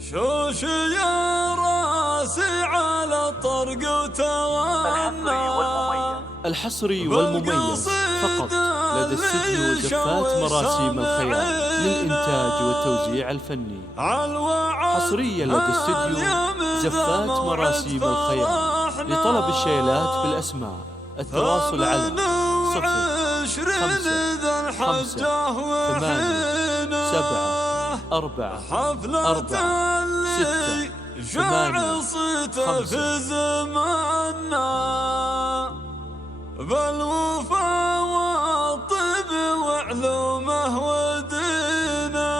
شوش يا راسي على الطرق وتوانا. الحصري والمميز فقط لدى استديو زفات مراسيم الخيال للإنتاج والتوزيع الفني. حصريا لدى استديو زفات مراسيم الخيال. لطلب الشيلات بالأسماء التواصل على 05 زماننا بالوفا والطب وعلومه ودينا.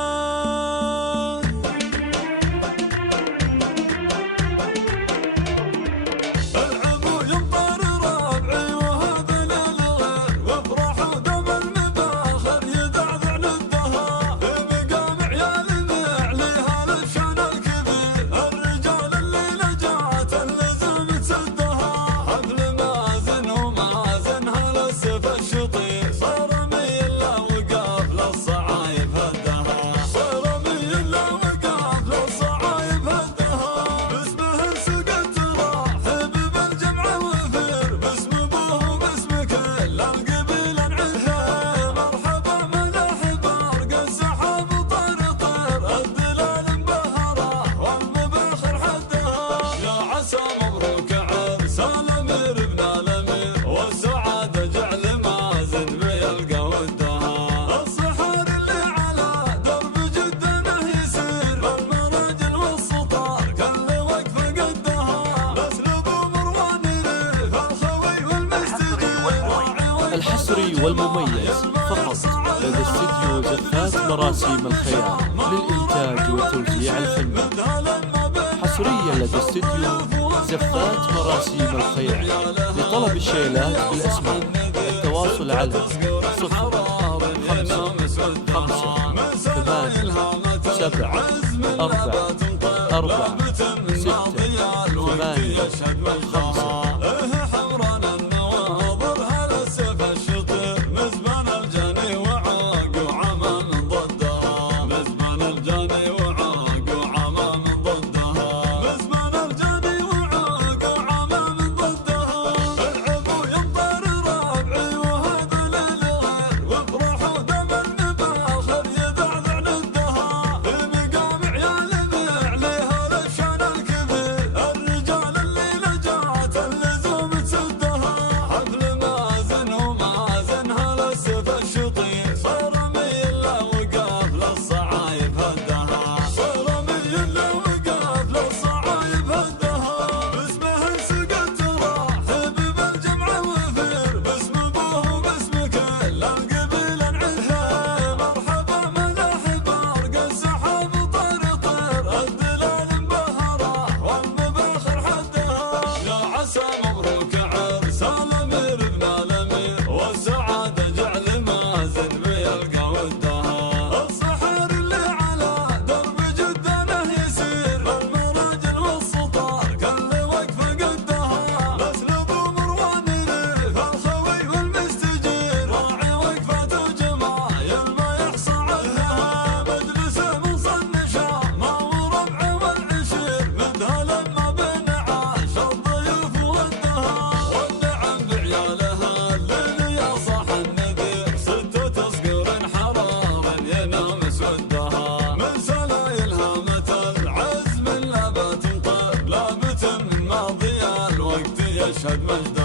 العبو يمطر ربعي وهذا للغير وافرحوا دم المباخر يدعذع للدهر. بمقام عيال معليها للشان الكبير الرجال اللي نجات اللزم تسدها. حفل مازن ومازن هالسف الشطير صار ميلا وقاف للصعايب هدها. صار ميلا وقاف للصعايب هدها. باسمه سقت راحب بالجمع وفير باسم ابوه وباسم كل القبيل نعيها. مرحبا ملاحب ارقى السحاب طير طير الدلال مبهره والمباخر حدها. يا عسى مبروك عرس الامير ابن الامير والسعاده جعل مازن بيلقى ودها. الصحار اللي على درب جدنه يسير بالمراجل والسطار كل وقف قدها. باسلوب مروان ريف الخوي والمستجير. الحصري والمميز فقط لدى استديو زفات مراسيم الخيال للإنتاج والتوزيع الفني. حصريا لدى استديو زفات مراسيم الخيال. لطلب الشيلات بالأسماء التواصل على 05 حمران النواظر هذا السيف الشطير مزبان الجاني وعاق وعمى من ضدها. مزبان الجاني وعاق وعمى من ضدها. مزبان الجاني وعاق وعمى من ضدها. العبو يمطر ربعي وهذا للغير وافرحوا دم المباخر يدعذع للدها. بمقام عيال معليها للشان الكبير الرجال اللي نجات اللزوم تسدها. حفل مازن ومازن هالسيف الشطير صار ميلا وقاف للصعايب هدها. صار ميلا وقاف للصعايب هدها. باسمه سقت راحب بالجمع وفير باسم ابوه وباسم كل القبيل نعيها. مرحبا ملاحب ارقى السحاب طير طير الدلال مبهره والمباخر حدها. يا عسى مبروك عرس الامير ابن الامير والسعاده جعل مازن بيلقى ودها. الصحار اللي على درب جدنه يسير بالمراجل والسطار كل وقف قدها. باسلوب مروان ريف الخوي والمستجير راعي وقفات وجمايل ما يحصى عنها. مجلسه مصنشا ما وربع والعشير مدها لما بين عاش الضيوف ودها. والنعم بعيالها الليل يا صاح النذير ستة تصقير حرام ينام سودها. من سلايلها متى العزم لا بتنطر لا بتم ماضي الوقت يشهد مجدها.